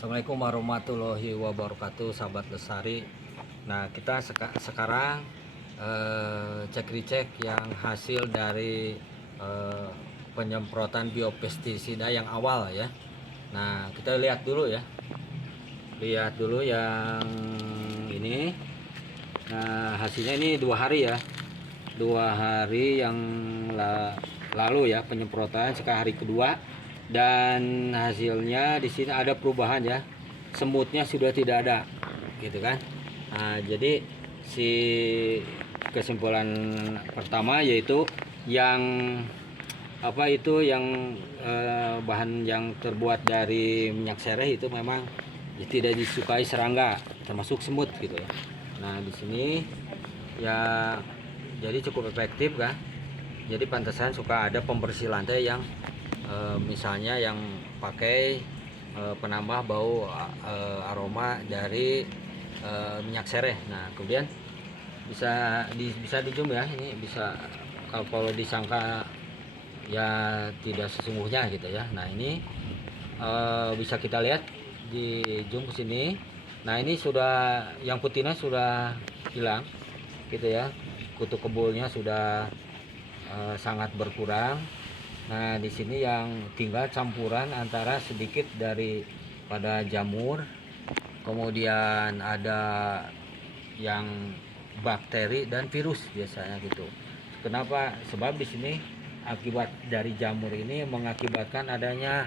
Assalamualaikum warahmatullahi wabarakatuh, sahabat Lestari. Nah, kita sekarang cek recek yang hasil dari penyemprotan biopestisida yang awal ya. Nah, kita lihat dulu ya. Lihat dulu yang ini. Nah, hasilnya ini 2 hari ya. 2 hari yang lalu ya penyemprotan, sekarang hari kedua. Dan hasilnya di sini ada perubahan ya, semutnya sudah tidak ada gitu kan. Nah, jadi si kesimpulan pertama yaitu yang bahan yang terbuat dari minyak sereh itu memang tidak disukai serangga, termasuk semut gitu ya. Nah, di sini ya jadi cukup efektif kan. Jadi pantesan suka ada pembersih lantai yang misalnya yang pakai penambah bau aroma dari minyak sereh. Nah, kemudian bisa di zoom ya, ini bisa kalau disangka ya tidak sesungguhnya gitu ya. Nah, ini bisa kita lihat di zoom ke sini. Nah, ini sudah yang putihnya sudah hilang gitu ya, kutu kebulnya sudah sangat berkurang. Nah, di sini yang tinggal campuran antara sedikit daripada jamur, kemudian ada yang bakteri dan virus biasanya gitu. Kenapa? Sebab di sini akibat dari jamur ini mengakibatkan adanya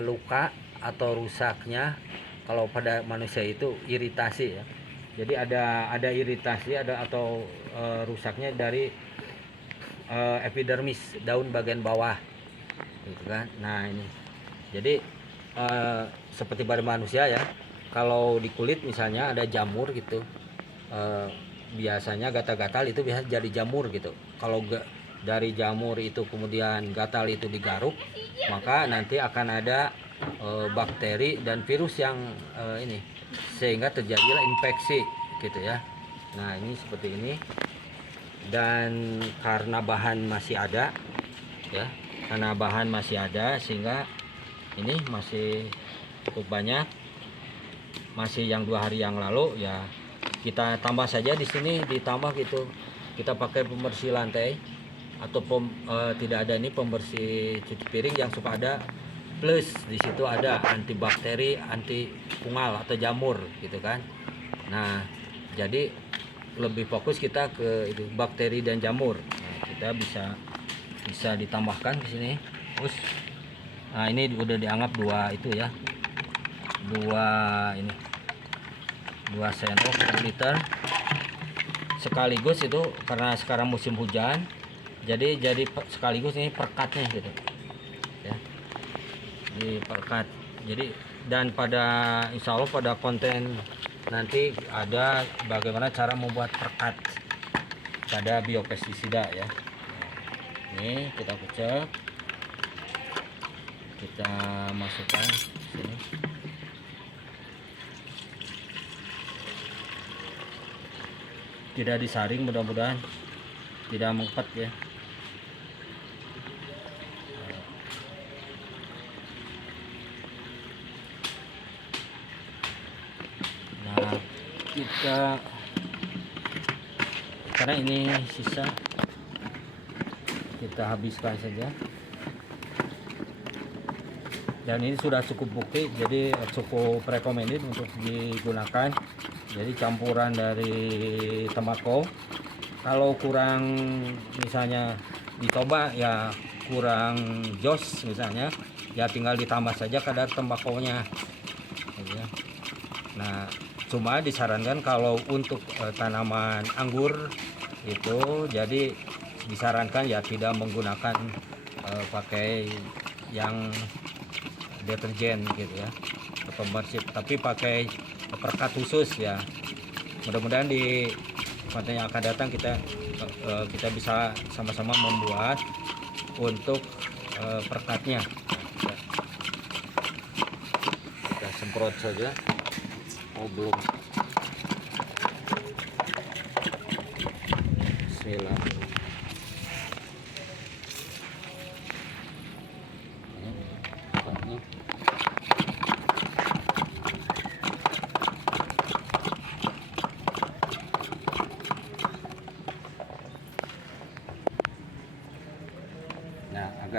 luka atau rusaknya. Kalau pada manusia itu iritasi ya. Jadi ada iritasi atau rusaknya dari epidermis, daun bagian bawah gitu kan. Nah, ini jadi seperti pada manusia ya, kalau di kulit misalnya ada jamur gitu, biasanya gatal-gatal itu biasa jadi jamur gitu. Kalau dari jamur itu kemudian gatal itu digaruk, maka nanti akan ada bakteri dan virus yang ini, sehingga terjadilah infeksi gitu ya. Nah, ini seperti ini. Dan karena bahan masih ada ya, sehingga ini masih cukup banyak, masih yang 2 hari yang lalu ya. Kita tambah saja di sini, ditambah gitu, kita pakai pembersih lantai atau tidak ada ini pembersih cuci piring yang suka ada plus di situ ada antibakteri, anti fungal atau jamur gitu kan. Nah, jadi lebih fokus kita ke itu bakteri dan jamur. Nah, kita bisa ditambahkan di sini. Terus, nah ini udah dianggap 2 itu ya, 2 sendok per liter sekaligus itu, karena sekarang musim hujan. Jadi sekaligus ini perkatnya gitu ya, di perkat. Jadi dan insya Allah pada konten nanti ada bagaimana cara membuat perkat pada biopestisida ya. Ini kita kucek, kita masukkan sini. Tidak disaring, mudah-mudahan tidak mengepet ya. Nah, karena ini sisa, kita habiskan saja. Dan ini sudah cukup bukti, jadi cukup recommended untuk digunakan. Jadi campuran dari tembakau, kalau kurang misalnya dicoba ya, kurang jos misalnya ya, tinggal ditambah saja kadar tembakaunya gitu ya. Nah, cuma disarankan kalau untuk tanaman anggur itu, jadi disarankan ya tidak menggunakan pakai yang deterjen gitu ya, pembersih, tapi pakai perkat khusus ya. Mudah-mudahan di konten yang akan datang kita bisa sama-sama membuat untuk perkatnya. Kita semprot saja. Oh, belum. Bismillah.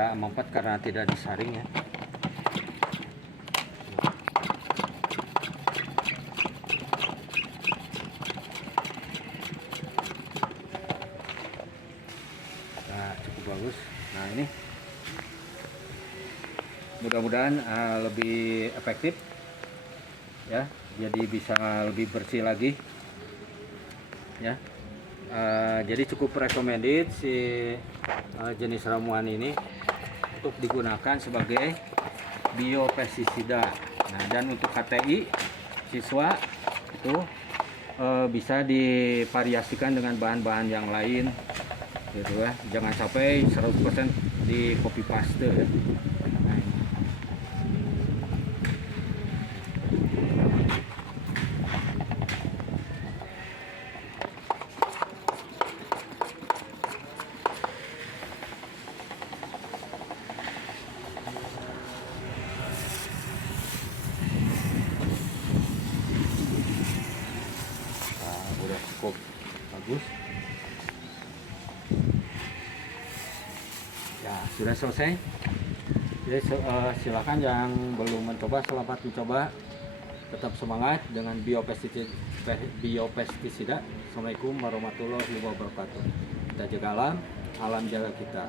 agak mampet karena tidak disaring ya. Nah, cukup bagus. Nah, ini mudah-mudahan lebih efektif ya, jadi bisa lebih bersih lagi ya. Jadi cukup recommended si jenis ramuan ini untuk digunakan sebagai biopestisida. Nah, dan untuk HTI siswa itu bisa divariasikan dengan bahan-bahan yang lain gitu ya. Jangan sampai 100% di copy paste ya. Nah, ini. Udah cukup bagus ya, sudah selesai. Jadi silakan yang belum mencoba, selamat mencoba, tetap semangat dengan biopestisida. Assalamualaikum warahmatullahi wabarakatuh. Kita jaga alam, alam jaga kita.